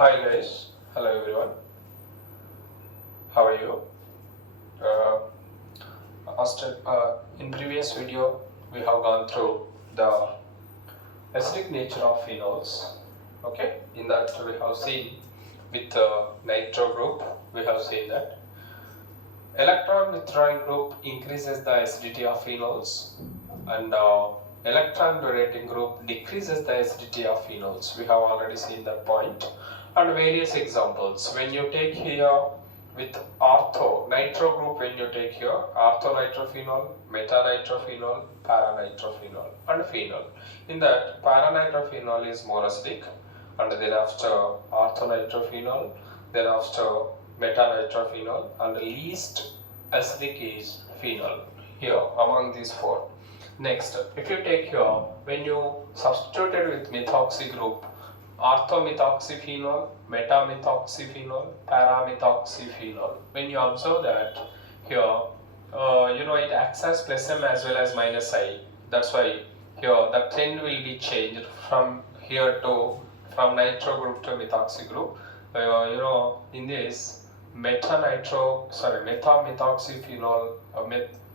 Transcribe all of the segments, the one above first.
Hi guys, hello everyone. How are you? In previous video, we have gone through the acidic nature of phenols. Okay, in that we have seen with nitro group, we have seen that electron withdrawing group increases the acidity of phenols, and electron donating group decreases the acidity of phenols. We have already seen that point, and various examples. When you take here with ortho nitro group, when you take here orthonitrophenol, metanitrophenol, paranitrophenol, and phenol. In that, paranitrophenol is more acidic, and then after orthonitrophenol, then after metanitrophenol, and the least acidic is phenol here among these four. Next, if you take here, when you substituted with methoxy group, orthomethoxyphenol, metamethoxyphenol, paramethoxyphenol. When you observe that here, it acts as plus M as well as minus I. That's why here the trend will be changed from here to from nitro group to methoxy group. In this metamethoxyphenol,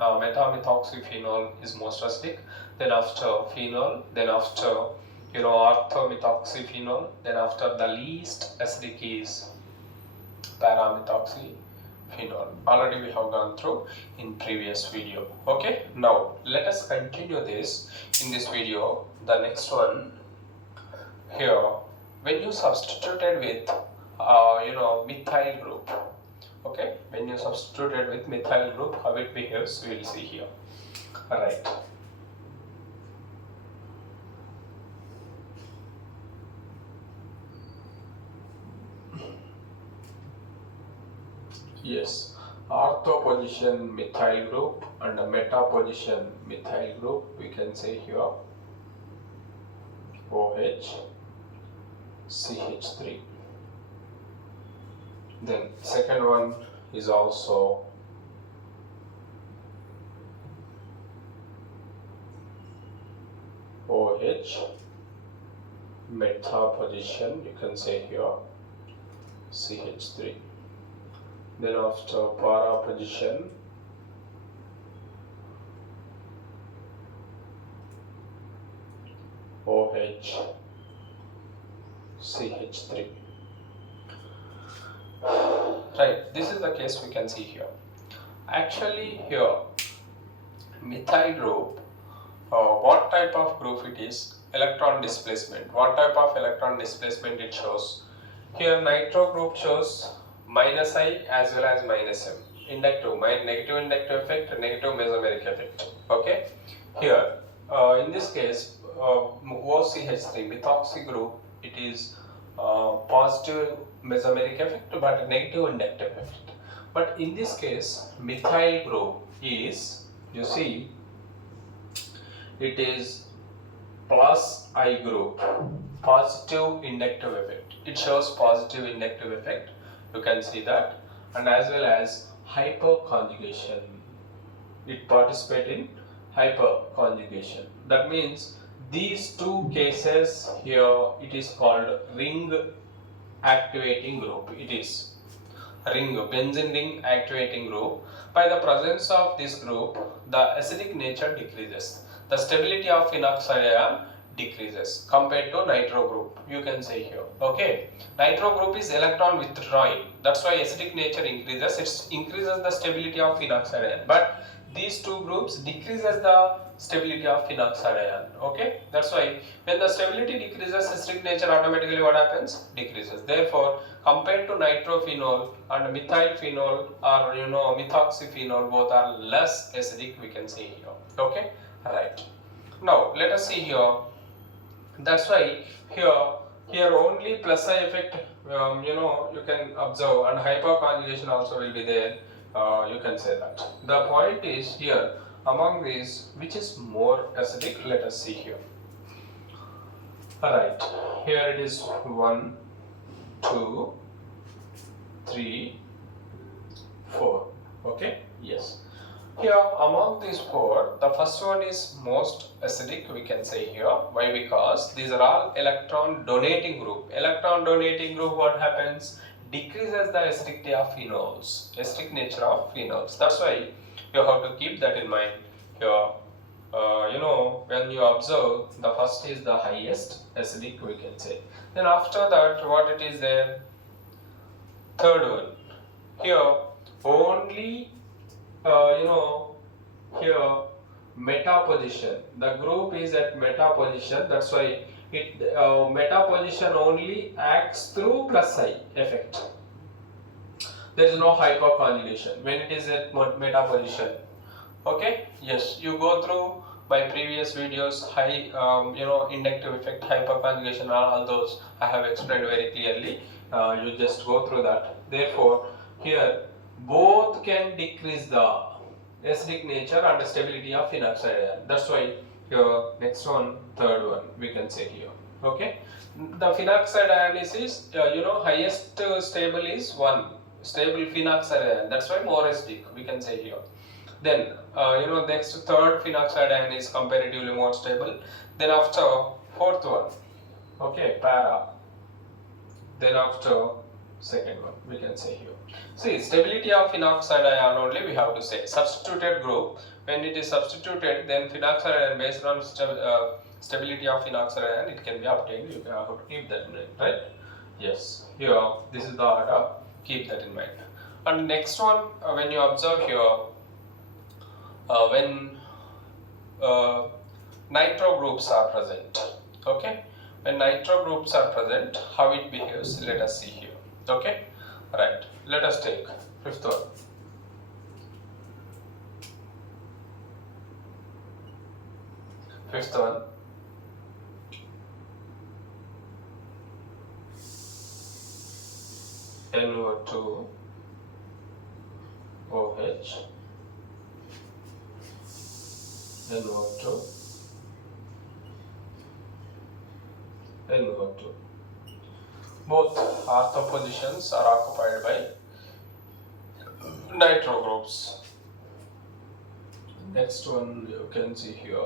metamethoxyphenol is most acidic. Then after phenol, then after orthomethoxyphenol, then after the least acidic is paramethoxyphenol. Already we have gone through in previous video. Okay, now let us continue this in this video. The next one here, when you substituted with methyl group. Okay, when you substituted with methyl group, how it behaves, we will see here. Alright. Yes, ortho position methyl group and a meta position methyl group, we can say here OH CH3. Then second one is also OH meta position, you can say here CH3. Then after para position OH CH3. Right, this is the case we can see here. Actually here methyl group, what type of group it is? Electron displacement. What type of electron displacement it shows? Here nitro group shows minus I as well as minus M. Inductive, negative inductive effect, negative mesomeric effect. Okay. Here, in this case, OCH3 methoxy group, it is positive mesomeric effect but negative inductive effect. But in this case, methyl group is, you see, it is plus I group, positive inductive effect. It shows positive inductive effect. You can see that, and as well as hyperconjugation. It participates in hyperconjugation. That means these two cases here, it is called ring activating group. It is ring, benzene ring activating group. By the presence of this group, the acidic nature decreases. The stability of phenoxide ion decreases compared to nitro group, you can say here. Okay, nitro group is electron withdrawing, that's why acidic nature increases. It increases the stability of phenoxide ion, but these two groups decreases the stability of phenoxide ion. Okay, that's why when the stability decreases, acidic nature automatically what happens? Decreases. Therefore, compared to nitrophenol and methylphenol or methoxyphenol, both are less acidic, we can say here. Okay, right. Now let us see here. That's why here only plus I effect you can observe, and hyperconjugation also will be there. You can say that. The point is here, among these, which is more acidic? Let us see here. Alright, here it is 1, 2, 3, 4. Okay, yes. Here, among these four, the first one is most acidic, we can say here. Why? Because these are all electron donating group. Electron donating group, what happens? Decreases the acidity of phenols, acidic nature of phenols. That's why you have to keep that in mind here. When you observe, the first is the highest acidic, we can say. Then after that, what it is there? Third one. Here, only here meta position, the group is at meta position, that's why it meta position only acts through plus I effect. There is no hyperconjugation when it is at meta position. Okay, yes, you go through my previous videos, high inductive effect, hyperconjugation, all those I have explained very clearly. You just go through that. Therefore, here both can decrease the acidic nature and stability of phenoxide ion. That's why your next one, third one, we can say here. Okay, the phenoxide ion is highest stable is one stable phenoxide ion. That's why more acidic, we can say here. Then next third phenoxide ion is comparatively more stable. Then after fourth one, okay, para. Then after second one, we can say here. See, stability of phenoxide ion only we have to say. Substituted group, when it is substituted, then phenoxide ion based on stability of phenoxide ion, it can be obtained. You have to keep that in mind, right? Yes, here this is the order. Keep that in mind. And next one, when you observe here, when nitro groups are present, okay, when nitro groups are present, how it behaves, let us see here. Okay, right, let us take fifth one. Fifth one, NO2 OH, NO2 NO2. Both ortho positions are occupied by nitro groups. Next one you can see here.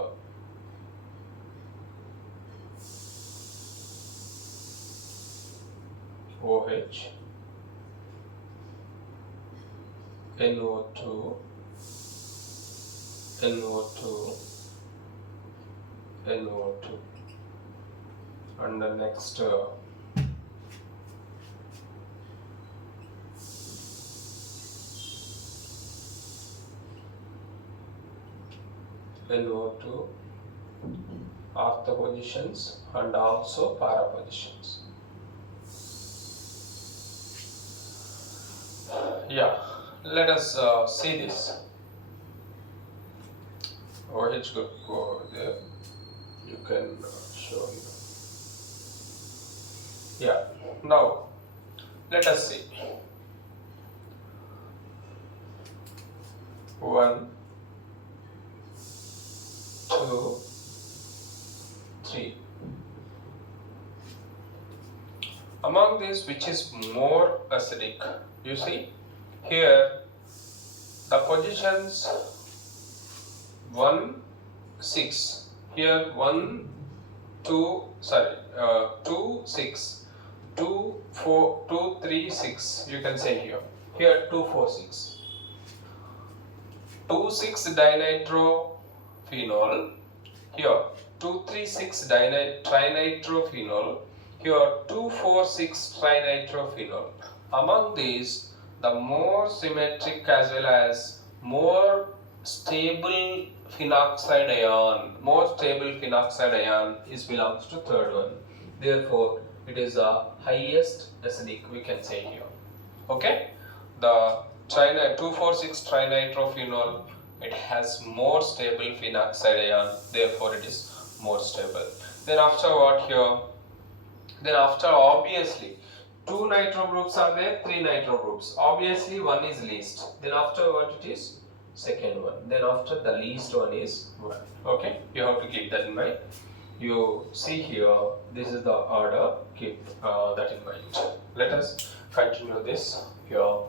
OH, NO2, NO2, NO2, and the next NO2, ortho positions and also para positions. Yeah, let us see this. OH group, go there. You can show you. Yeah, now let us see. 1, 2, 3. Among these, which is more acidic? You see here the positions 1, 6. Here 1, 2, 6, 2, 4, 2, 3, 6. You can say here. Here 2, 4, 6. 2, 6 dinitrophenol. Here 2, 3, 6 trinitrophenol. Here 2, 4, 6 trinitrophenol. Among these, the more symmetric as well as more stable phenoxide ion, is belongs to third one. Therefore, it is the highest acidic, we can say here. Okay, the 2,4,6 trinitrophenol, it has more stable phenoxide ion, therefore it is more stable. Then after what here? Then after, obviously 2 nitro groups are there, 3 nitro groups. Obviously one is least. Then after what it is? Second one. Then after the least one is 1. Okay, you have to keep that in mind. You see here, this is the order, keep that in mind. Let us continue this here.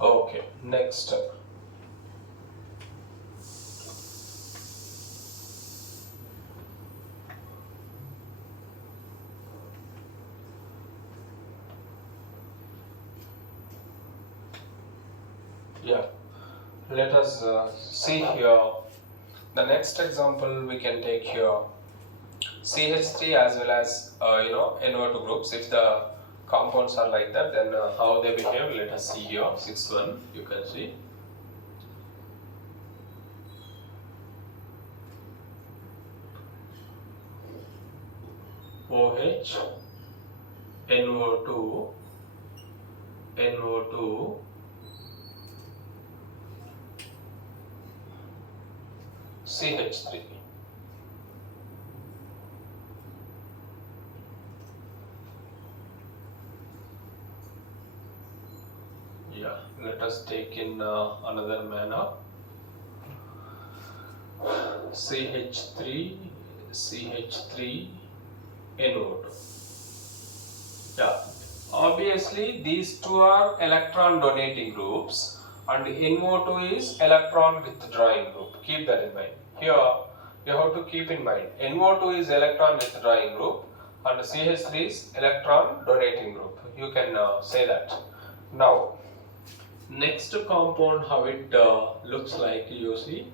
Okay, next. Yeah, let us see here. The next example we can take here CH3 as well as NO2 groups. If the compounds are like that, then how they behave, let us see here. 6-1, you can see. OH, NO2, NO2, CH3. Yeah, let us take in another manner. CH3, CH3, NO2. Yeah, obviously these two are electron donating groups and NO2 is electron withdrawing group. Keep that in mind. Here you have to keep in mind NO2 is electron withdrawing group and CH3 is electron donating group. You can say that. Now, next compound, how it looks like, you see.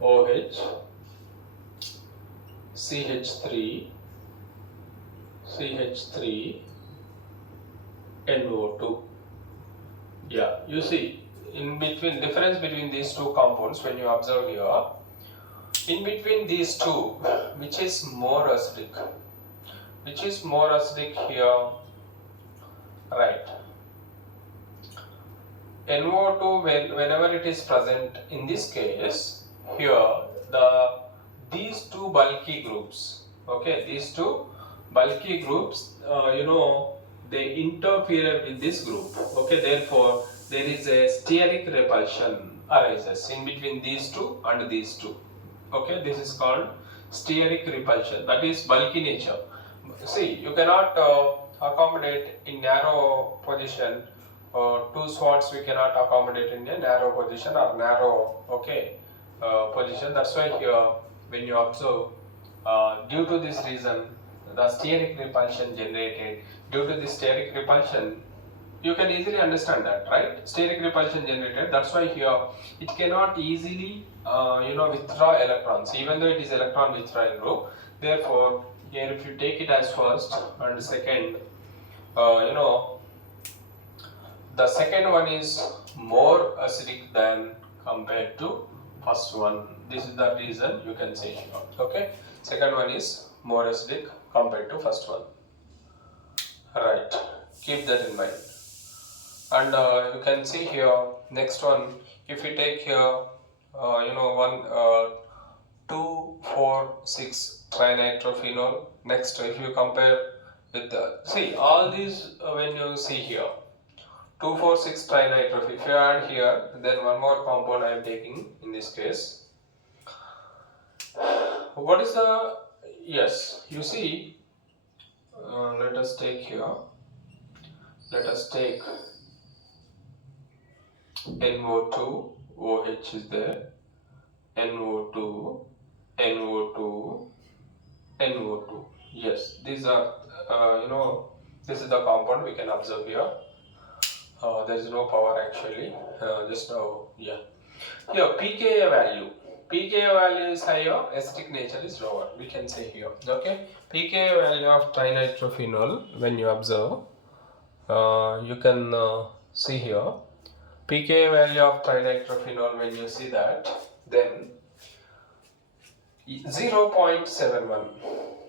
OH, CH3, CH3, NO2. Yeah, you see, in between, difference between these two compounds, when you observe here, in between these two, which is more acidic? Which is more acidic here? Right. NO2, whenever it is present, in this case, here, these two bulky groups, okay, these two bulky groups, they interfere with this group, okay, therefore, there is a steric repulsion arises in between these two and these two, okay, this is called steric repulsion, that is bulky nature. See, you cannot accommodate in narrow position, two swords we cannot accommodate in a narrow position or narrow, okay, position. That's why here, when you observe, due to this reason, the steric repulsion generated. Due to this steric repulsion, you can easily understand that, right? Steric repulsion generated. That's why here it cannot easily, withdraw electrons, even though it is electron withdrawing group. Therefore, here if you take it as first and second, the second one is more acidic than compared to first one. This is the reason you can say here. Okay, second one is more acidic compared to first one. Right. Keep that in mind. And you can see here next one. If you take here, 2,4,6 trinitrophenol. Next, if you compare with the, see all these when you see here. 2,4,6 trinitrophenol. If you add here, then one more compound I am taking in this case. What is the, yes, you see, let us take here, let us take NO2, OH is there, NO2, NO2, NO2. Yes, these are, this is the compound we can observe here. There is no power actually, just now, yeah. Here, pKa value. pKa value is higher, acidic nature is lower. We can say here, okay. pKa value of trinitrophenol, when you observe, you can see here. pKa value of trinitrophenol, when you see that, then 0.71.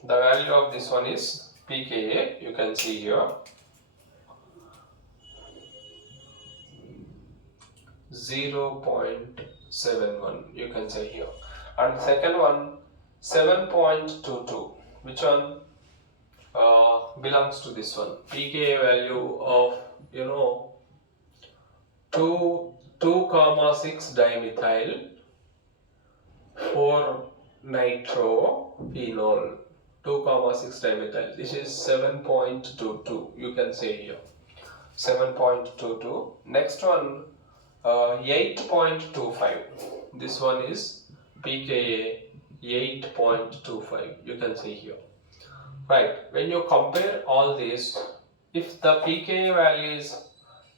The value of this one is pKa, you can see here. 0.71, you can say here. And second one, 7.22. Which one belongs to this one? pKa value of 2,6 dimethyl 4 nitrophenol. 2,6 dimethyl. This is 7.22. You can say here 7.22. Next one 8.25. This one is pKa 8.25. You can see here. Right. When you compare all these, if the pKa value is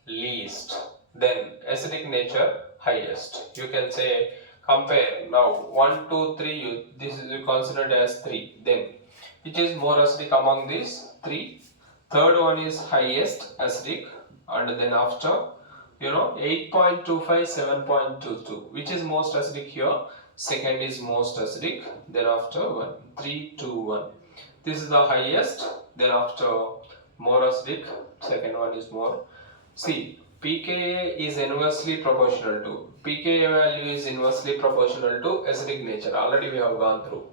least, then acidic nature highest. You can say compare now 1, 2, 3. This is considered as 3. Then which is more acidic among these 3? Third one is highest acidic, and then after 8.25, 7.22. Which is most acidic here? Second is most acidic. Then after 1, 3, 2, 1. This is the highest. Then after more acidic. Second one is more. See, pKa is inversely proportional to. pKa value is inversely proportional to acidic nature. Already we have gone through.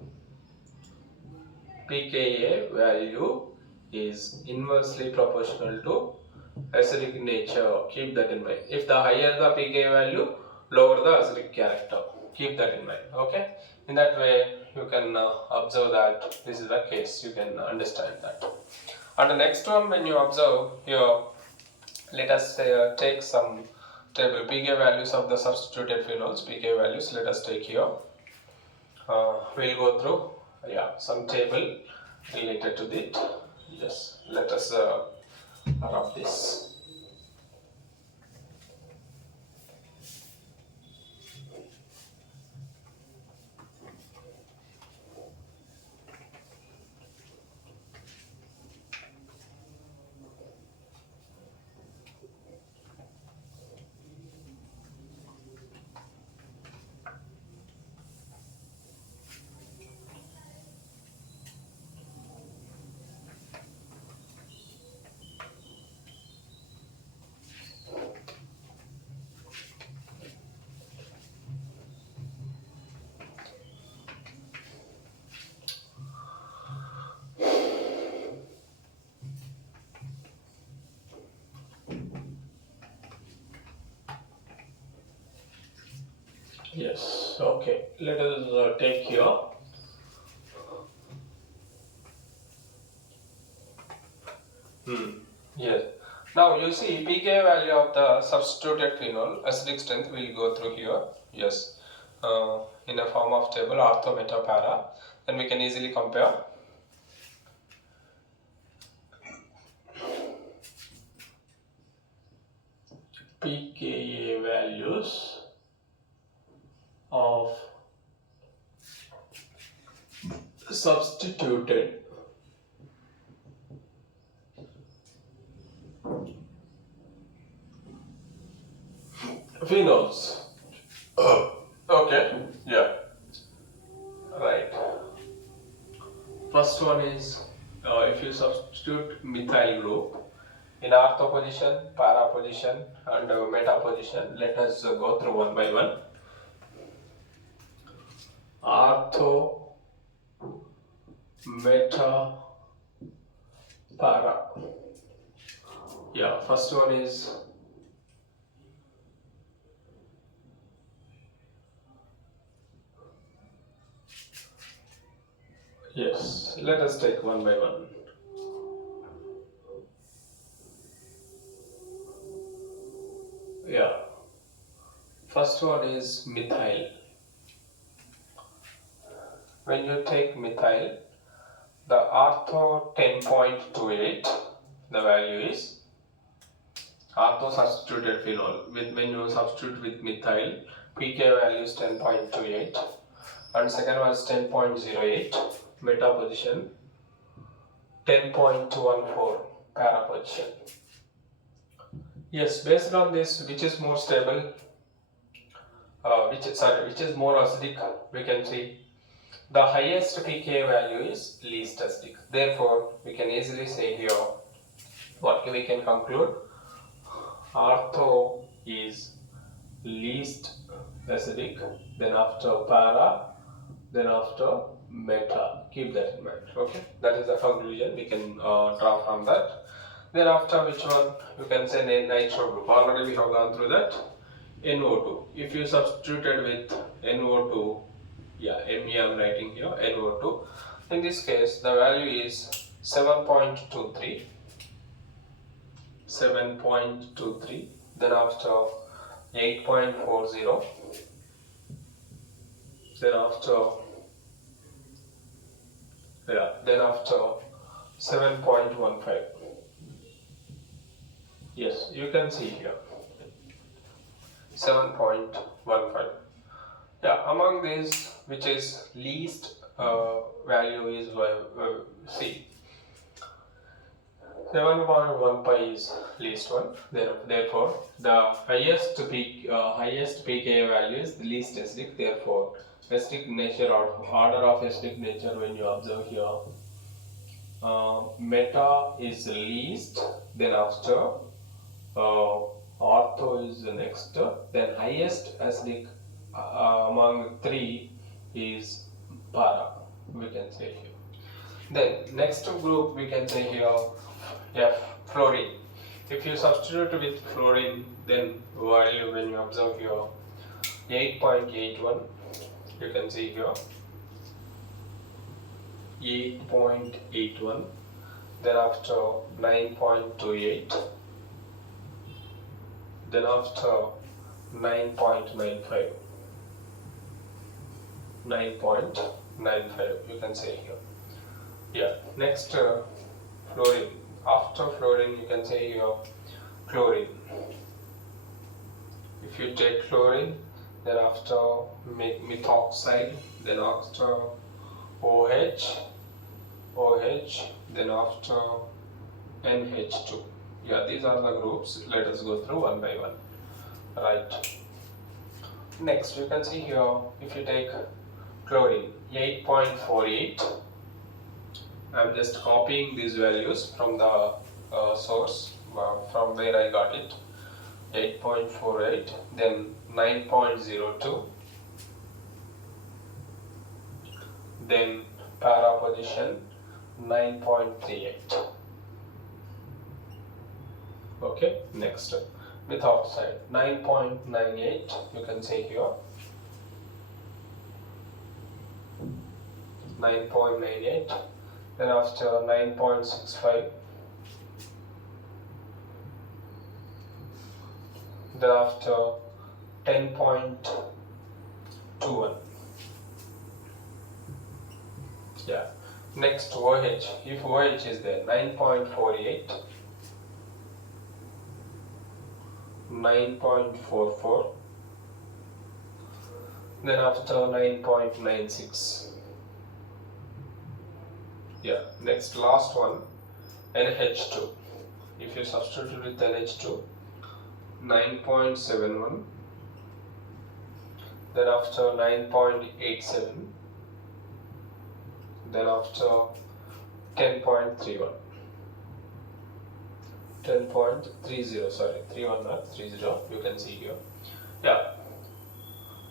pKa value is inversely proportional to acidic nature. Keep that in mind. If the higher the pKa value, lower the acidic character. Keep that in mind. Okay. In that way, you can observe that this is the case. You can understand that. And the next one, when you observe here, let us take some table pKa values of the substituted phenols. pKa values. Let us take here. We'll go through some table related to it. Yes. Let us rub this. Yes, okay. Let us take here. Yes. Now you see pKa value of the substituted phenol, acidic strength will go through here. Yes. In a form of table, ortho, meta, para. Then we can easily compare. pKa values of substituted phenols. Okay, yeah, right. First one is if you substitute methyl group in ortho position, para position, and meta position. Let us go through one by one. Ortho, meta, para. Yeah, first one is yes. Let us take one by one. Yeah. First one is methyl. When you take methyl, the ortho 10.28, the value is ortho substituted phenol. When you substitute with methyl, pK value is 10.28, and second one is 10.08, meta position 10.14, para position. Yes, based on this, which is more stable, which is more acidic, we can see the highest pKa value is least acidic. Therefore, we can easily say here what we can conclude: ortho is least acidic, then after para, then after meta. Keep that in mind. Okay, that is the conclusion we can draw from that. Then after which one you can say nitro group. Already we have gone through that. NO2. If you substituted with NO2, yeah, Me I am writing here NO2, In this case, the value is 7.23, then after 8.40, then after 7.15. Yes, you can see here 7.15. Yeah, among these, which is least value is C. 7.15 is least one. Therefore, the highest pKa value is the least acidic. Therefore, acidic nature or order of acidic nature, when you observe here, meta is least, then after ortho is the next, then highest acidic among three is para, we can say here. Then next group we can say here fluorine. If you substitute with fluorine, then value when you observe here 8.81, you can see here 8.81, then after 9.28, then after 9.95, you can say here. Yeah, next fluorine. After fluorine, you can say here chlorine. If you take chlorine, then after methoxide, then after OH, then after NH2. Yeah, these are the groups. Let us go through one by one. Right. Next, you can see here, if you take chlorine, 8.48. I'm just copying these values from the source, from where I got it. 8.48, then 9.02, then para position 9.38. Okay, next methoxide 9.98, you can see here 9.98, then after 9.65, then after 10.21. Yeah, next OH, if OH is there, 9.48, 9.44, then after 9.96. Yeah, next last one, NH2. If you substitute with NH2, 9.71, then after 9.87, then after 10.31, 10.30, sorry, 31 not 30, you can see here. Yeah,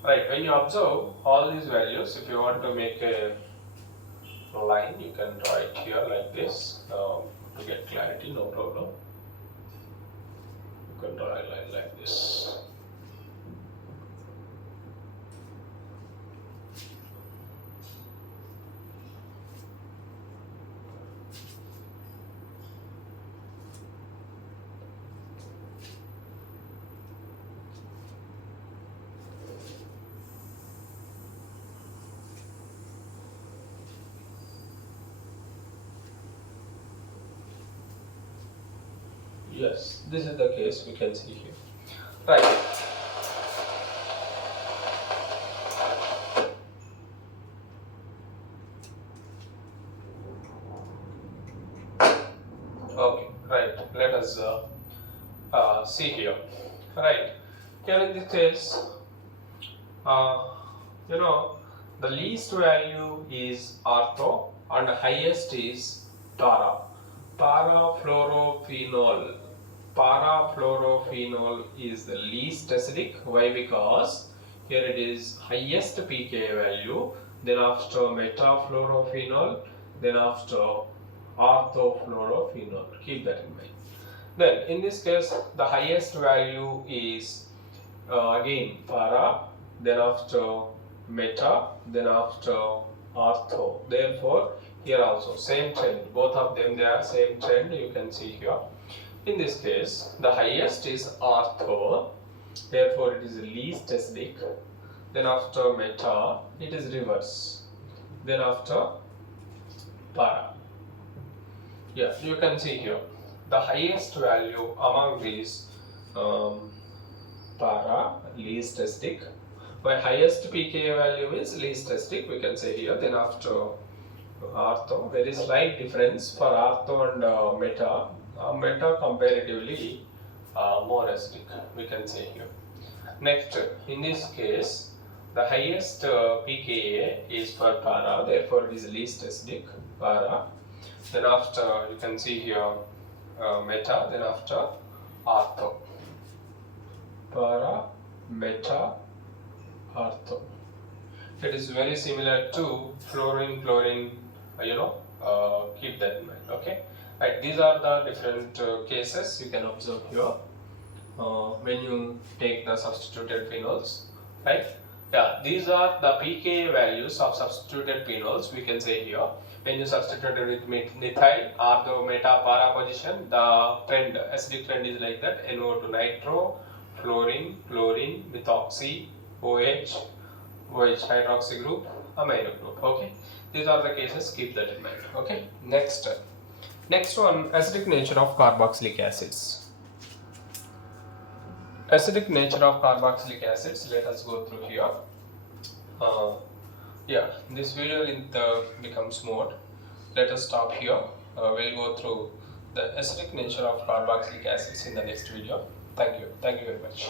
right, when you observe all these values, if you want to make a line, you can draw it here like this to get clarity, no problem. You can draw a line like this. Yes, this is the case we can see here. Right. Okay, right. Let us see here. Right. Here in this case, the least value is ortho and the highest is para. Parafluorophenol is the least acidic. Why? Because here it is highest pKa value, then after metafluorophenol, then after orthofluorophenol. Keep that in mind. Then in this case, the highest value is again para, then after meta, then after ortho. Therefore, here also same trend, both of them they are same trend, you can see here. In this case the highest is ortho, therefore it is least acidic. Then after meta it is reverse, then after para. Yeah, you can see here the highest value among these para, least acidic. My highest pKa value is least acidic, we can say here. Then after ortho, very slight difference for ortho and meta. Meta comparatively more acidic, we can say here. Next, in this case, the highest pKa is for para, therefore it is least acidic, para. Then after, you can see here meta, then after ortho. Para, meta, ortho. It is very similar to fluorine, chlorine, keep that in mind, okay? Right, these are the different cases you can observe here when you take the substituted phenols, right? Yeah, these are the pKa values of substituted phenols, we can say here. When you substitute with methyl or the meta para position, the trend, acidic trend is like that: NO to nitro, fluorine, chlorine, methoxy, OH, OH hydroxy group, amino group. Okay, these are the cases, keep that in mind. Okay, next one, acidic nature of carboxylic acids. Acidic nature of carboxylic acids, let us go through here. Yeah, this video length becomes more. Let us stop here. We'll go through the acidic nature of carboxylic acids in the next video. Thank you very much.